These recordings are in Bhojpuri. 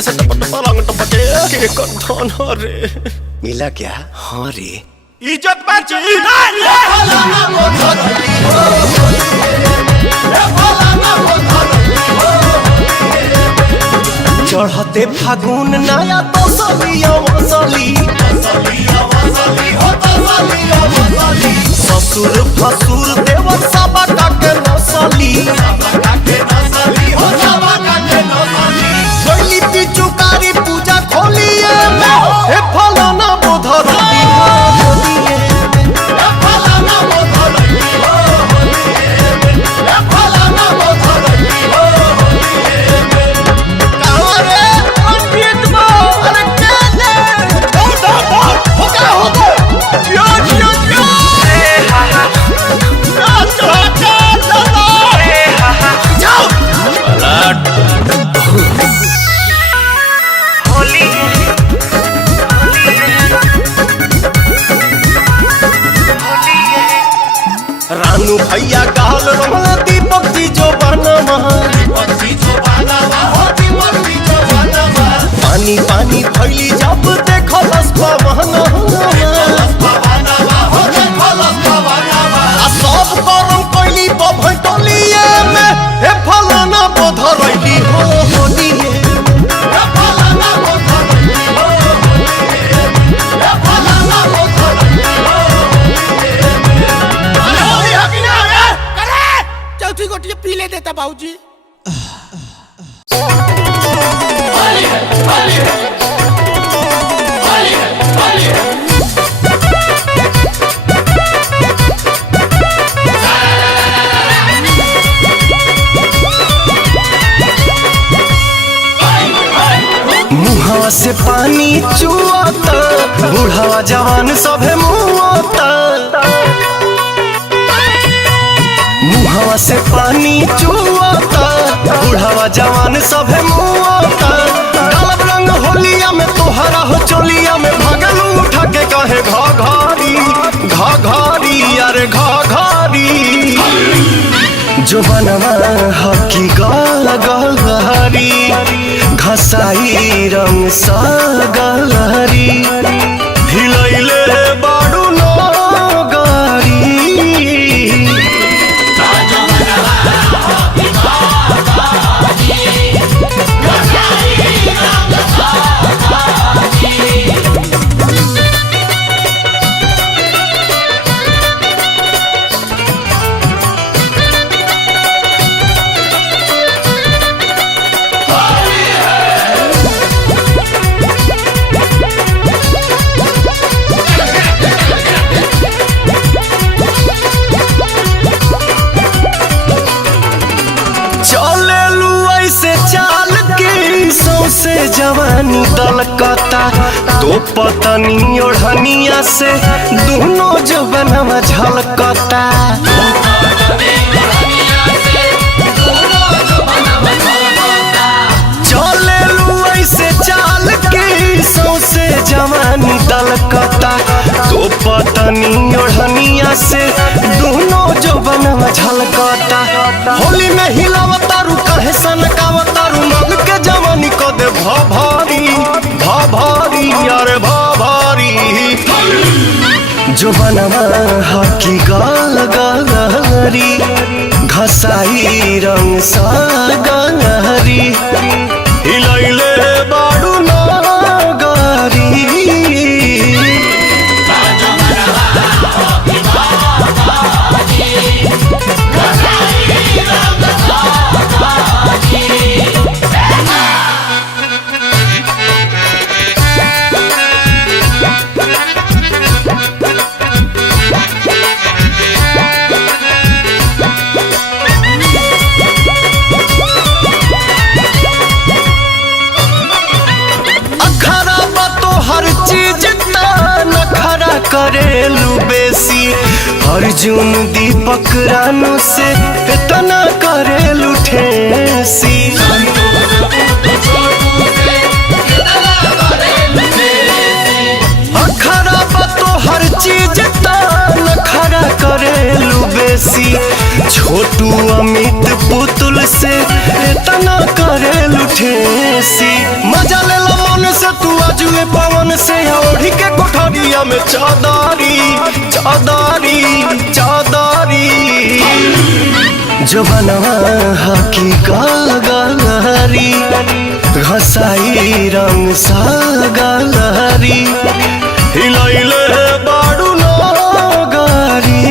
देहिया से टपट पलंग टपटे के कौन रे मिला क्या? हाँ रे इज्जत बची चढ़ते फागुन नया तो ससुर फसुर देवर सबा काटे नसली गली पिचुकारी पूजा खोलिए हे फलाना बोधर रानू भैया गाल रमला दीपक जी जो बनवा पानी पानी भैली जब देखो लस्पा महना सब गरम कैली बभटलिए में हे फलाना बोधरैली हो होलिए गोटिया पी ले देता बाबूजी। मुहावा से पानी चुआता बूढ़ावा जवान सभे मुआता मुहावा से पानी चुआता बूढ़ावा जवान सभे मुआता डालब रंग होलिया में तोहरा हो चोलिया में भगलू उठा के कहे घाघारी अरे घाघारी जो बनवा हकी गलहरी घसाई रंग सा गलहरी हिलैले बाडू नगारी से जवानी दलकता तो पतनी ओढ़निया से दोनों जवनवा झलकता चले लुई से चाल के सौसे जवानी दलकता तो पतनी ओढ़निया से दोनों जवनवा झलकता होली में हिलावतारू कहे सनकावतारू मन के जवानी को दे भाभारी अरे भाभारी जो बनवा हकी गलहरी घसाई रंग सा गलहरी हिलैले बाडू नगारी करेलू बेसी अर्जुन दीपक रानू से इतना करेलू ठेसी अखरा बतो हर चीज तान खरा करेलू बेसी छोटू अमित पुतुल से तना करे लुठेसी मजा ले लो मन से तू आजुए पवन से ओढ़ी के कोठरिया में चादरी चादरी चादरी जो बनवा हकी गलगलरी घसाई रंग सा गलरी हिलैले बाडू नगरी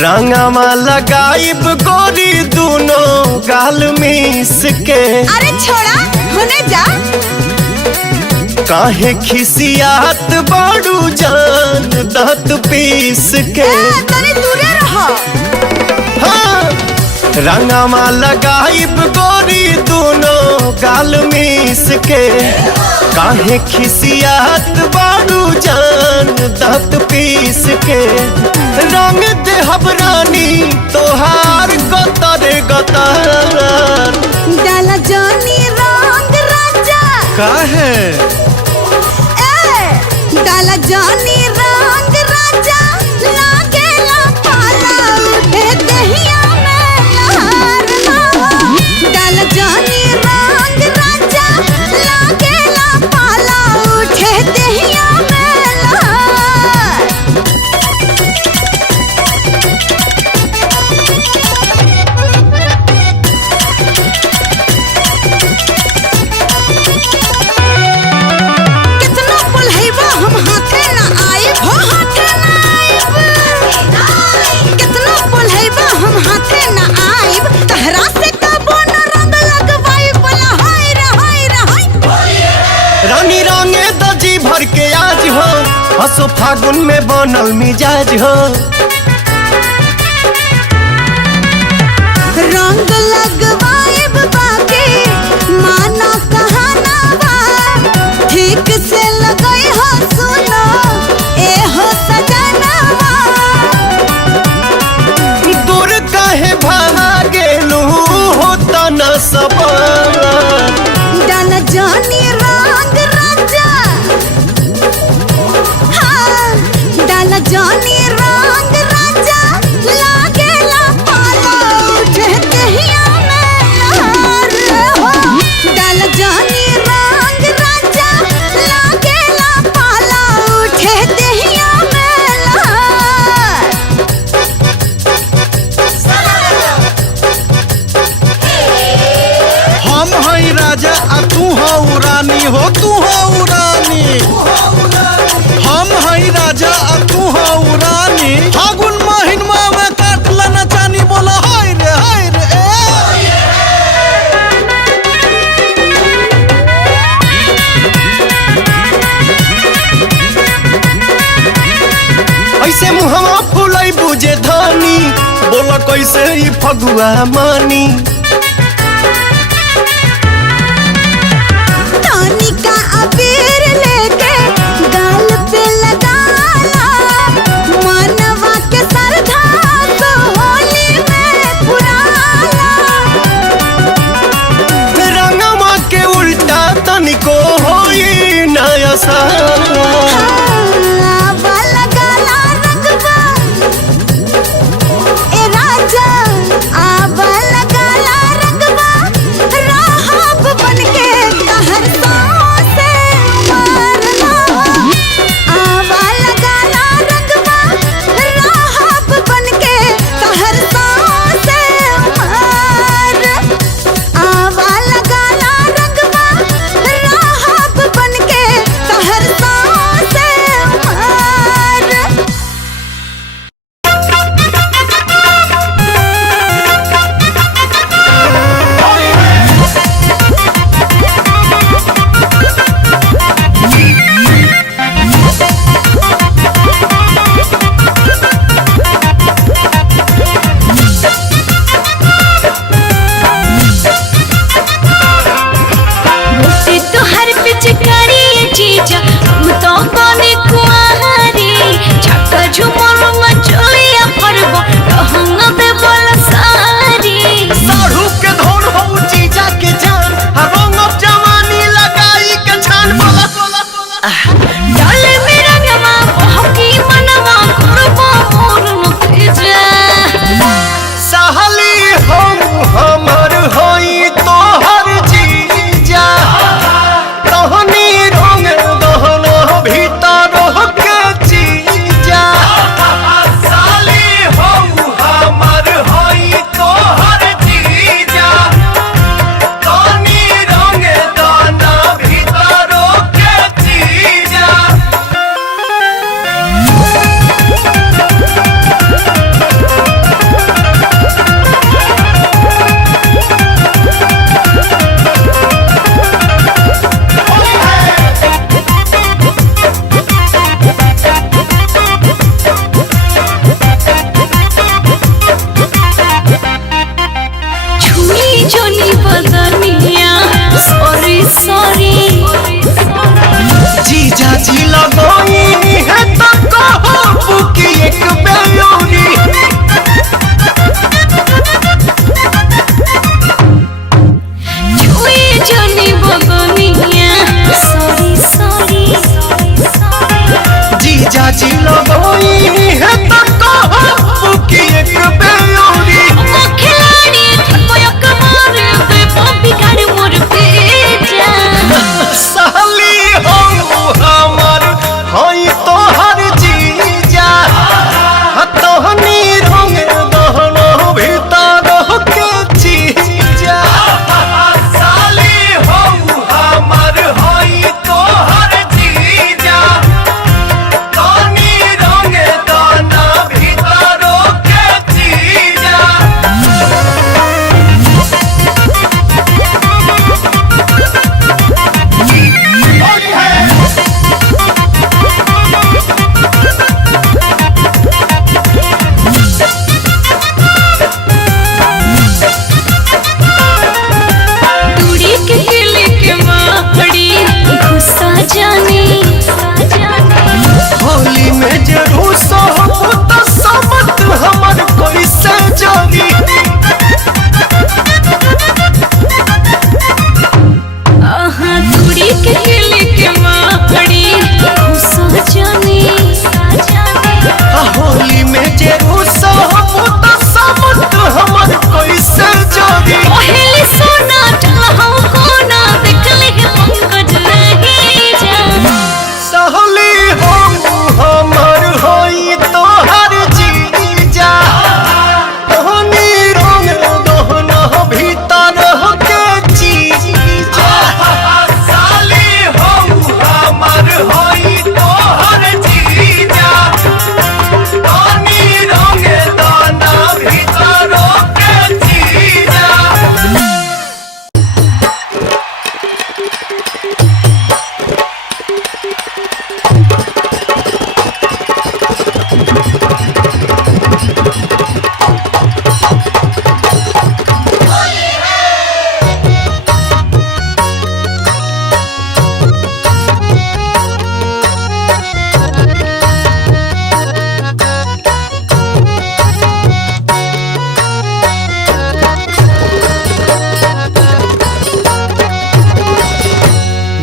रंगवा लगाइब गोरी दोनों गाल मिस के। अरे छोड़ा होने जा। काहे खिसियात बाड़ू जान दांत पीस के। तनी दूरे रहो। हाँ रंगवा लगाइब गोरी दोनों गाल मिस के। काहे खिसियात बाड़ू जान दांत पीस के। रंग दे हबरानी तोहार गतर गतर। डाला जानी रंग राजा। काहे? डाला जानी रंग राजा लागेला पाला उठे दहिया में लहर हो। डाला जानी रंग राजा लागेला पाला उठे दहिया में लहर। कितना बुलहैबा हम हाथे ना आइब हो हाथे ना आइब। कितना बुलहैबा हम हाथे ना आइब तहरा से कबो न रंग लगवाई बोला हाय रे हाय रे हाय। रानी रंगे दजी भर के आज हो हसो फागुन में बनल मिजाज हो। रंग लगवाइब बाके माना कहाना बा। ठीक से लगई हो सुनो ए हो सजनवा। दूर काहे भागेलू होता न सबर। डाला जानी रंग राजा। हाँ डाला जानी रंग राजा लागेला पाला उठे दहिया में लहर हो। डाला जानी रंग राजा लागेला पाला उठे दहिया में लहर। हम हई राजा आ तू हो रानी हो तू हो रानी। हम हई राजा आ तू हो रानी। फागुन महिनमा में काटला न जानी बोला हाय रे हाय रे ऐसे मुहवा फुलाई बुझे धानी बोला कैसे ई फगुआ मानी। तानी का अबीर लेके गाल पे लगाला। मानवा के सरधा को होली में पुराला। रंगवा के उल्टा तनिको होई नया सा। आवा लगाला रंगवा ए राजा। आवा लगाला होली में जे रूसा हम तो समत हमर कैसे जोड़ी पहले सोना चलहौ कोना देखले के पंकज रही जा सहली हमर होई तोहर जीजा तोहनी रंग दोहना भीतर के जीजा साली हमर होई तोहर जीजा तोहनी रंग दोहना भीतर के जीजा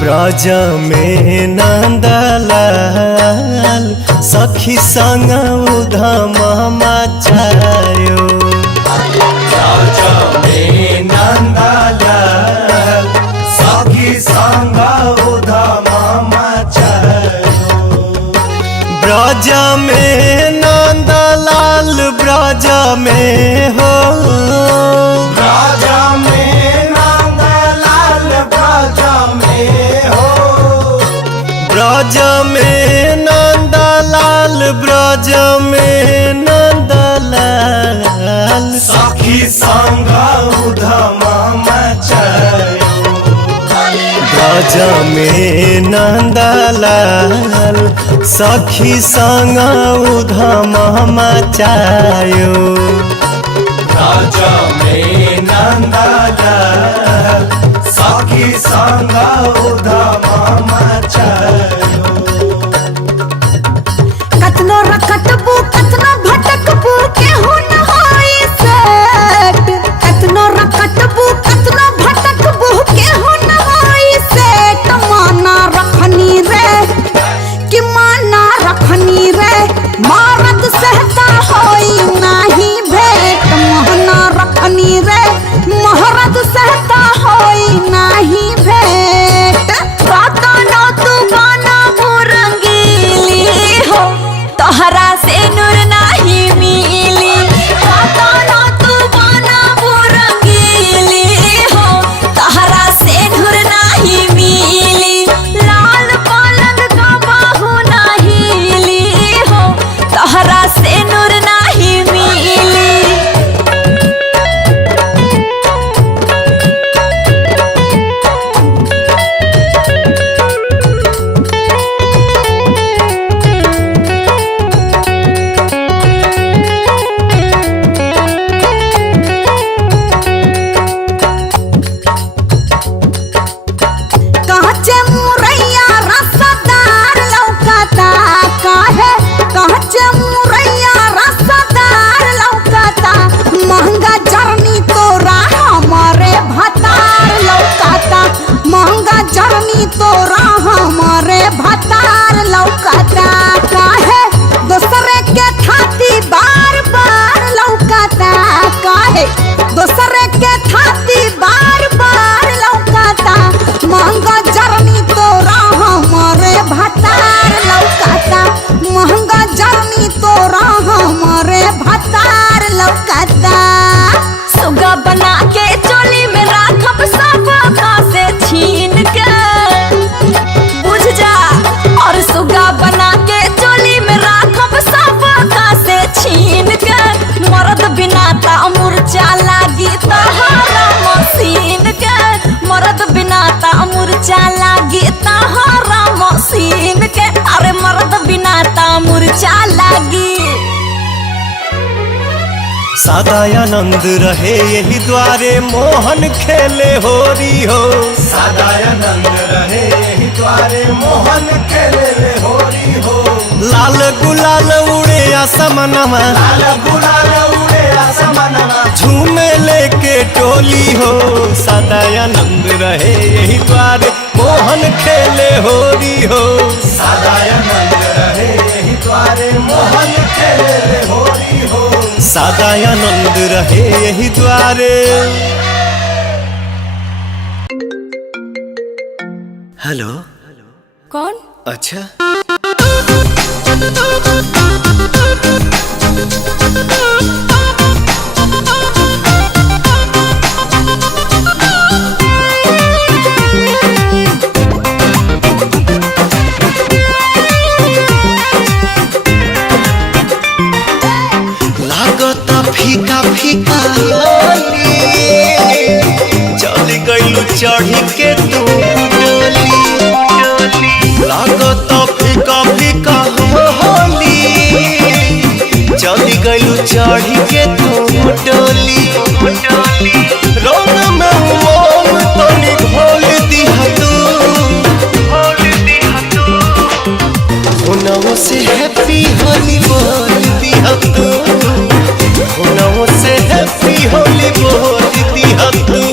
ब्रज में नंदलाल सखी संग उधम मचायो ब्रज में नंदलाल सखी संग उधम मचायो ब्रज में नंदलाल ब्रज में हो ब्रज में नंदलाल ब्रज में हो ब्रज में नंदलाल ब्रज में नंदलाल सखी संग उधम मचायो ब्रज में नंदलाल सखी संग उधम मचायो ब्रज में नंदलाल सखी संग उधम मचायो कतनो रखटबू कतनो भटकबू केहू न होई सेट कतनो रखटबू कतनो भटकबू केहू न होई सेट माना रखनी रे कि माना रखनी रे मारद सहता होई नाही भेट माना रखनी रे महरद सहता होई नाही भेट कतनो तू गाना रंगीली हो तोहरा से नूर नाही मिली कतनो तू गाना रंगीली हो तोहरा से नूर नाही मिली लाल पलंग का बाहु नाही ली हो तोहरा से नूर नाही मिली काचे मुरैया रसदार लौकता काहे काचे मुरैया रसदार लौकता महंगा जर्नी तोरा हमारे भतार लौकता महंगा जर्नी तोरा हमारे भतार लौकता काहे दूसरे के थाती बार बार लौकता काहे दूसरे के थाती बार बार लौकता महंगा जर्नी तोरा हमारे भतार लौकता महंगा जर्नी तोरा हमारे भतार लौकता सुगा बना के चोली में राखब सब से छीन के बुझ जा और सुगा बना के चोली में राखब सब से छीन के मर्द बिना ता मुरचा लागी तहरा मशीन के मर्द बिना ता मुरचा लागी तहरा मशीन के अरे मर्द बिना ता मुरचा लागी सदानंद रहे यही द्वारे मोहन खेले होरी हो सदानंद रहे यही द्वारे मोहन खेले होरी हो लाल गुलाल उड़े आसमनमा लाल गुलाल उड़े आसमनमा झूमे लेके टोली हो सदानंद रहे यही द्वारे मोहन खेले होरी हो सदानंद रहे यही द्वारे मोहन खेले सादा आनंद रहे यही द्वारे। हेलो कौन? अच्छा लागता फीका फीका चल गइलू चढ़ी के तू डोली। लागता फीका फीका होली चल गइलू चढ़ी के तू डोली। रंग में उमंग तनी घोल दिहा तू, होना से हैप्पी होली बोल दिहा तू, होना से हैप्पी होली बोल दिहा तू।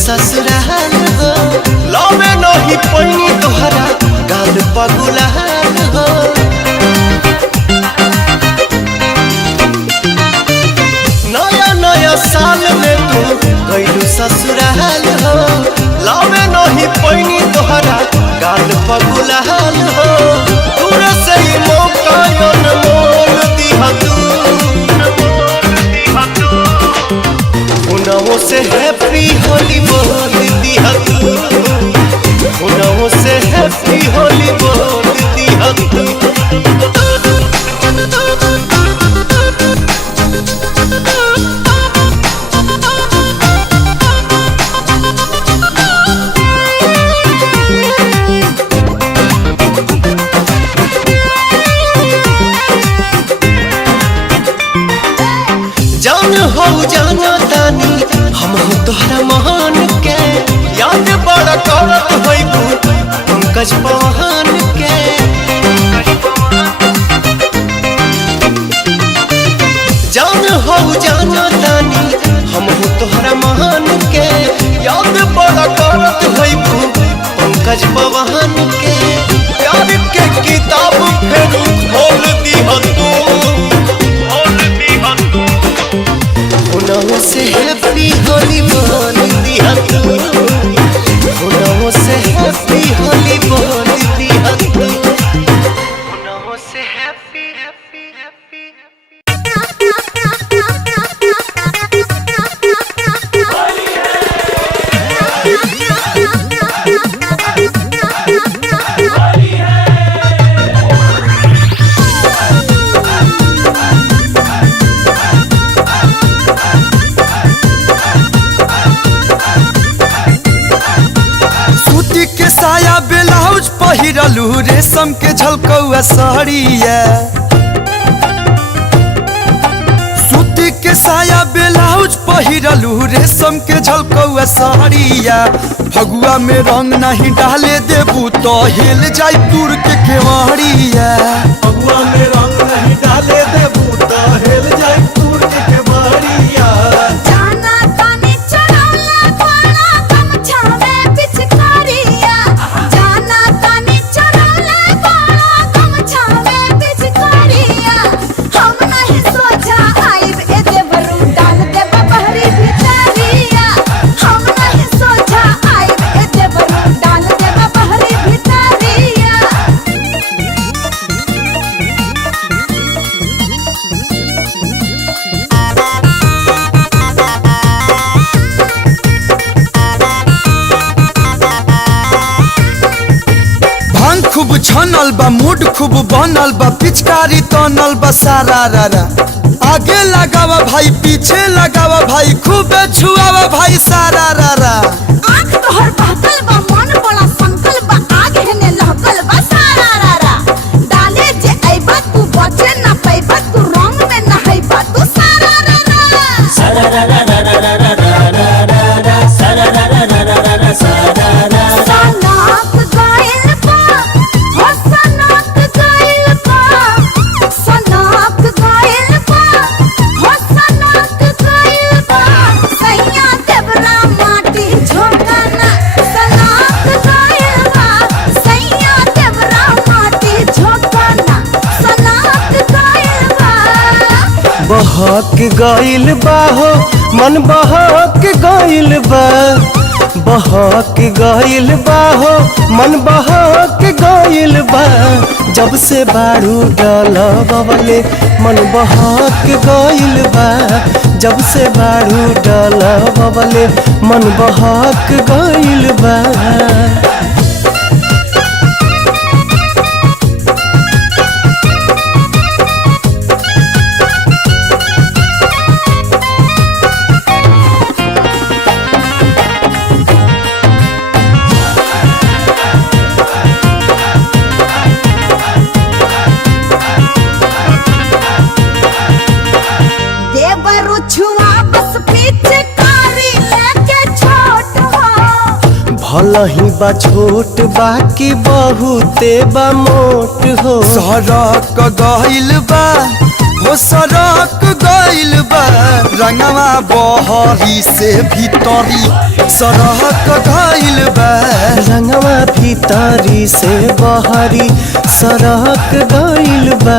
ससुराल हो लावे नहीं पैनी तोहरा गाल पगुलाल हो। नया नया साल में तू गइलू ससुराल हो लावे नहीं पैनी तोहरा गाल पगुलाल हो। दूर से ही मौका अनमोल दिहा तू, होना से हैप्पी होली बोल दिहा तू, होना से हैप्पी होली बोल दिहा तू। जान हो जाना तानी हम हो तोहरा महान के, याद बड़ा करत होइबू पंकज पवन के। जान हो जाना तानी हम हो तोहरा महान के, याद बड़ा करत होइबू पंकज पवन के। प्यार के किताब फेर खोल दिहा तू, होना से हैप्पी होली बोल दिहा तू, होना से हैप्पी होली बोल दिहा तू, होना से हैप्पी हैप्पी हैप्पी साया ब्लाउज पहिरलू रेशम के झलकौआ साड़िया। सूती के साया ब्लाउज पहिरलू रेशम के झलकौआ साड़िया। फगुआ में रंग नहीं डाले देबू तो हिल जाई दूर के केवाड़िया। फगुआ में रंग नहीं डाले देबू तो हिल जाई दूर के केवाड़िया। खूब छनल बा मूड खूब बनल बा पिचकारी तनल बा सारा रारा। आगे लगावा भाई पीछे लगावा भाई खूब छुआवा भाई सारा रारा। आँख तोहर बहकल बा मन बड़ा संकल बा आगे ने लहकल बा सारा रारा। डाले जे आइबा तू बचे ना पैबा तू रंग में नहाइबा तू सारा रारा। सारा रारा रारा रारा रारा रारा सारा रारा रारा रारा सारा रारा। सनक गइल बहक गइल बा हो मन बहक गइल बा बहक गइल बा हो मन बहक गइल बा जब से बारू डलबवले मन बहक गइल बा जब से बारू डलबवले मन बहक गइल बा देवरु छुआ बस पिचकारी लेके छोट हो भल ही बा छोट बाकी बहुते बा मोट हो सड़क गइल बा हो सड़क गइल बा रंगवा बहरी से भीतरी सड़क गइल बा रंगवा भीतरी से बहरी सड़क गइल बा